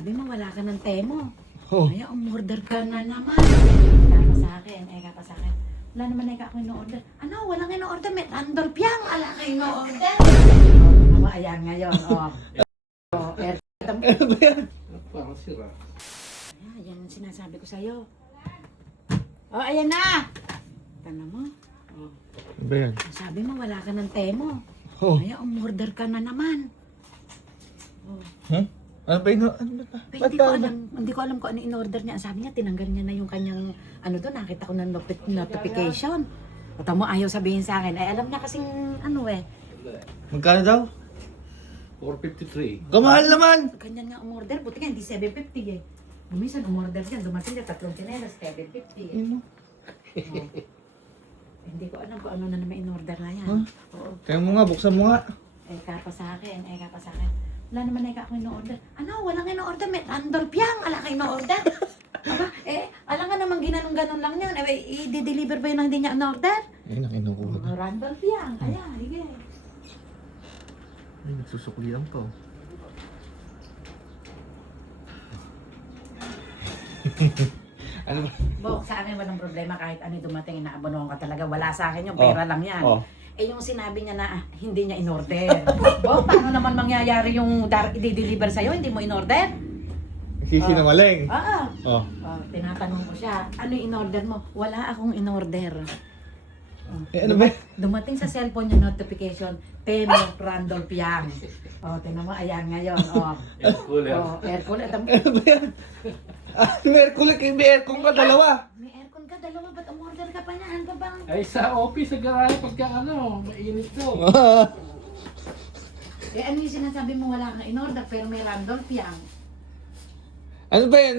Sabi mo, wala ka ng temo. Oh. Ay, umorder ka na naman. Eka pa sa akin, eka pa sa akin. Wala naman eka ako ino-order. Ano, walang ino-order. May Randolph yang, ala ka ino-order. Oh, ayan ngayon, oh. Oh, Ano ba yan? Parang sira. Ayan, yan ang sinasabi ko sa'yo. Oh, ayan na! Tama mo. Oh. Ano ba yan? Sabi mo, wala ka ng temo. Oh. Ay, umorder ka na naman. Oh. Huh? Ano ba yun? Ano ba? Pero Ba't hindi ba? ko alam, hindi ko alam kung ano in-order niya. Sabi niya, tinanggal niya na yung kanyang, ano doon, nakita ko ng notification. O tamo, ayaw sabihin sa akin. Ay, alam niya kasing, ano eh. Magkano daw? 453. Kamahal naman! Ganyan nga umorder, buti nga, hindi 750 eh. Minsan umorder yan, dumating niya, 3 chinelas, 750 eh. Ano? Oh. Hindi ko alam kung ano na naman in-order na yan. Huh? Oo. Kaya mo nga, buksan mo nga. Eka pa sa akin, eka pa sa akin. Wala naman eka ako in-order. Ano, walang in-order, may Randolph yang, ala ka in-order. Aba, alam nga naman ginanong-ganon lang yan. I-deliver ba yun ang hindi niya in-order? Ayun ang kinukuha na. Randolph yang, ayan, sige. Ay, nagsusuklian pa oh. Ano ba? Bok, sa akin walang problema kahit ano dumating, inaabonohan ka talaga. Wala sa akin yung pera lang yan. Oh. Eh yung sinabi niya na hindi niya in-order. Bok, paano naman mangyayari yung i-deliver sa'yo, hindi mo in-order? Nagsisinungaling. Oo. Oh. Tinatanong ko siya, ano yung in-order mo? Wala akong in-order. Ano ba? Dumating sa cellphone yung notification, Temo Randolph Yang. Tingnan mo, ayan ngayon. Air cooler. Air cooler. Ano ba yan? May aircon kayo, may aircon ka, dalawa. May aircon ka, dalawa, ba't umorder ka pa niya? Ano ba bang? Ay, sa office, sa garahe, pagka ano, mainit daw. Ano yung sinasabi mo wala kang in-order pero may Randolph Yang? Ano ba yan?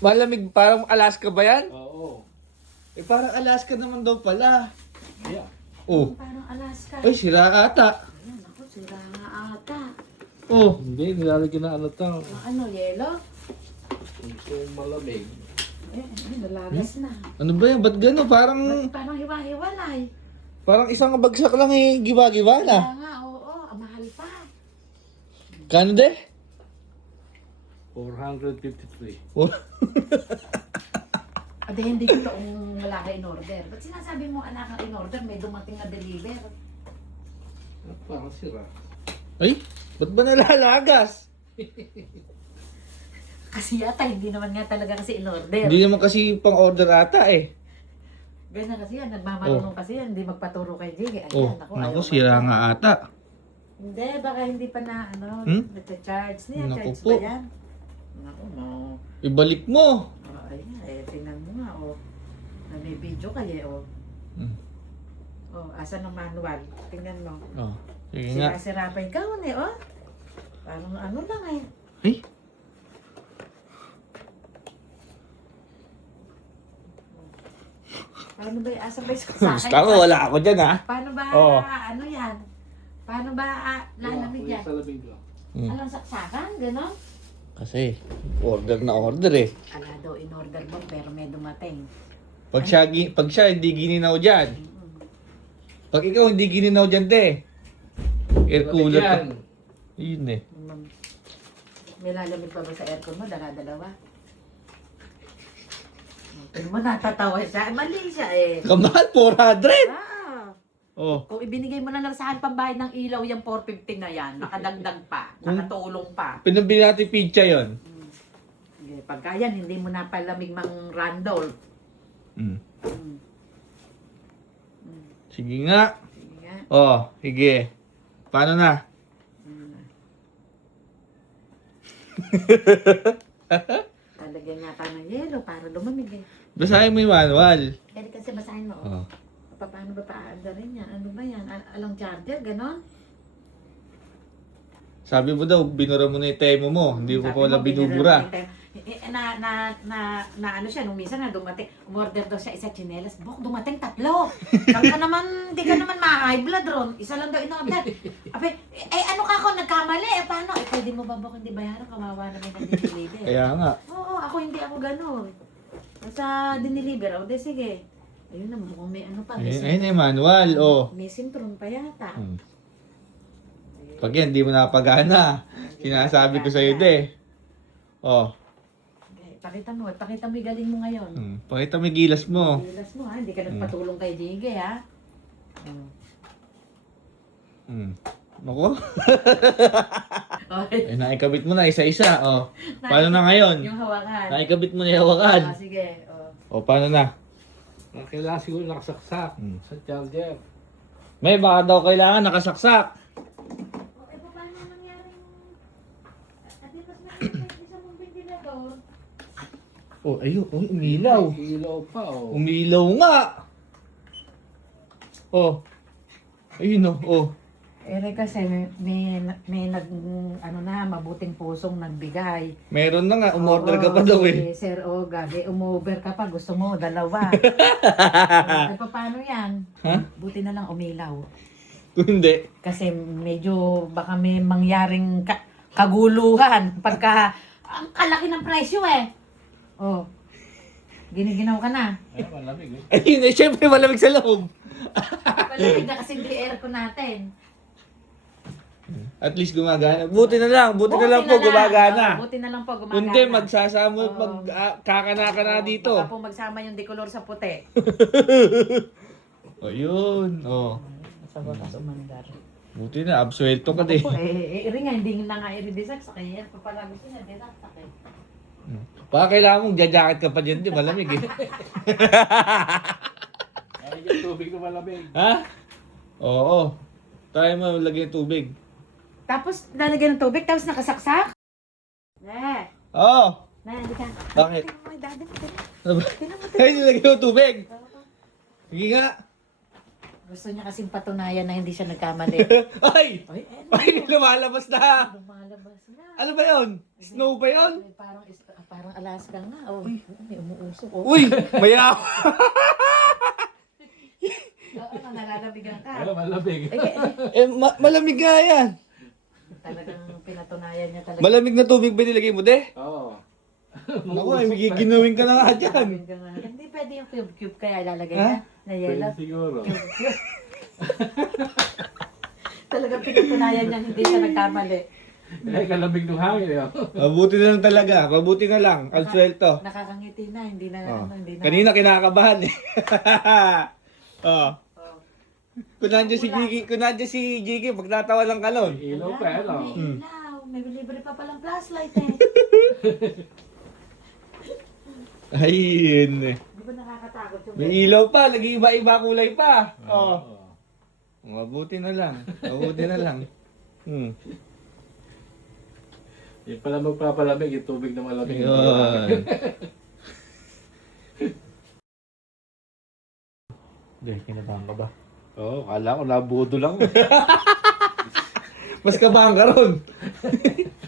Malamig, parang Alaska ba yan? Oo. Eh parang Alaska naman daw pala. Yeah. Oh. Parang Alaska. Ay, sira ata. Ayan, ako, sira nga ata. Oh. Hindi, nilalagyan na ano to. Ano, yelo? Gusto malamig. Nalagas na. Ano ba yan? Ba't gano'n? Parang, Parang hiwa-hiwalay. parang isang bagsak lang eh. Giba-giba na. Kaya nga, oo, mahal pa. Kano de? 453. Oh. Ate, hindi ko toong wala ka in-order. Ba't sinasabi mo anak ka in-order, may dumating na deliver? Parang sira. Ay, ba't ba nalalagas? Kasi yata, hindi naman nga talaga kasi in-order. Hindi naman kasi pang-order ata eh. Ganyan kasi yan, nagmamarunong kasi yan, hindi magpaturo kay Jiggy. Ayan, Oh, ako, naku, ayaw sira mo. nga ata. Hindi, baka hindi pa na, ano, nagcha-charge. Niya, Naku charge po. ba yan? Naku, no. Ibalik mo. Ayan, tingnan mo nga, na may video kayo, Hmm. Asan ang manual? Tingnan mo. Oh, sige nga. Sira-sira pa yung gown eh, Parang ano lang eh. Ay, Paano ba, asan ba yung sa akin? basta ko, wala ako dyan ha. Paano ba, Oh. ano yan? Paano ba, lalamig yan? Sa labing lang. Alang saksakan, gano'n? Kasi, order na order eh. Ala daw, in-order mo, pero may dumating. Pag siya hindi gininaw dyan. Pag ikaw hindi gininaw dyan, te. Air cooler pa. Yan. Yun eh. May lalamig pa ba sa aircon mo? Dala-dalawa. Tingnan mo, natatawa siya. Mali siya eh. Kamahal, 400! Oh. Kung ibinigay mo na lang sa akin pambayad ng ilaw, yung 450 na yan, nakadagdag pa, nakatulong pa. Pinabili natin pizza yun. Sige, pagka yan, hindi mo na palamig mang Randolph. Mm. Mm. Sige nga. Sige nga. Oh, sige. Paano na? Talagyan yata ng yelo para lumamig eh. Basahin mo yung manual. Kaya kasi basahin mo, Oh. paano ba paandarin yan? Ano ba yan? Alang charger, ganon? Sabi mo daw, binura mo na yung temo mo. Hindi ko Sabi pa wala mo, binubura. Na ano siya, nung minsan na dumating, umorder daw siya isa tsinelas. Bok, dumating 3. Kang ka naman, di ka naman ma-high blood ron. Isa lang daw in-order. Ape, ano ka ako, nagkamali. Paano? Pwede mo ba bok hindi bayaran? Kawawa naman ang diniliver. Kaya nga. Oo, ako hindi ako ganon. Sa diniliver, o de sige. Ayun na, mukhang may ano pa. May, Ayun na yung manual. Oh. may sintron pa yata. Hmm. Pag yan, di mo napagana. Sinasabi ko sa'yo, de. Oh. Okay, pakita mo yung galing mo ngayon. Pakita mo yung gilas mo. Bilas mo ha, hindi ka nagpatulong kay Jiggy ha. Nako. Okay. Naikabit mo na isa-isa. Oh. Paano na ngayon? Yung hawakan. Naikabit mo na yung hawakan. Sige. Paano na? Kailangan siguro nakasaksak sa charger. May baka daw kailangan nakasaksak. Okay, paano nangyaring... At ipas na isa mong ventilador. Ayun. Umilaw. Ilaw pa, oh. Umilaw nga. Ayun oh. Kasi may mabuting pusong nagbigay. Meron na nga, umorder ka pa daw eh. Sir Gagi, umover ka pa, gusto mo, dalawa. Ay, paano yan? Ha? Buti na lang umilaw. Hindi. Kasi medyo baka may mangyaring kaguluhan pagka ang kalaki ng presyo eh. Giniginaw ka na. Malamig eh. Ayun syempre malamig sa loob. Malamig na kasi hindi aircon natin. At least gumagana. Buti na lang po gumagana. Buti na lang po gumagana. Hindi, magsasama, kakana ka na dito. Baka po magsama yung decolor sa puti. Ayun, Sa wakas umandar. Buti na, absuelto ka din. Iri nga, hindi na nga i-redesign sa kanya. Papalago siya, desak eh. Baka kailangan mong jajacket ka pa dyan, di malamig eh. Ay, yung tubig na malamig. Ha? Oo. Try mo lagyan ng tubig. Tapos, lalagyan ng tubig, tapos nakasaksak? Oo. Hindi ka. Bakit? Tingnan mo, daddy mo. Ay, nilagyan ng tubig. Sige nga. Gusto niya kasing patunayan na hindi siya nagkamali. Ay! Ay, lumalabas na. Lumalabas na. Ano ba yun? Snow ba yun? Parang Alaska nga. May umuusok. Uy, maya. Nalalamigan ka. Ay, malamig. Malamig nga yan. Talagang pinatunayan niya talaga. Malamig na tubig ba nilagay mo, de? Oo. Naku, ay giginawin ka na nga dyan. Hindi pwede yung cube kaya ilalagay Ha? niya. Na yellow. Pwede siguro. Cube. Talagang pinatunayan niya hindi siya nagkamali. Ay, kalamig ng hangin eh. Mabuti na lang talaga. Mabuti na lang. Ang swelto. Nakakangiti na, hindi na. Hindi na. Kanina kinakabahan eh. Kung nandiyan si Jiggy, magtatawa lang ka nun. Ilaw pa, ano? May ilaw. May libre pa palang flashlight eh. Ay, yun eh. Di ba nakakatakot yung May ilaw pa, nag-iiba-iba kulay pa. Mabuti na lang. Mabuti na lang. Yung pala magpapalamig, yung tubig na malamig. Ayun. Hindi, kinabahan ka ba? Oo, kala ko nabudo lang. Mas kabahan ka ron.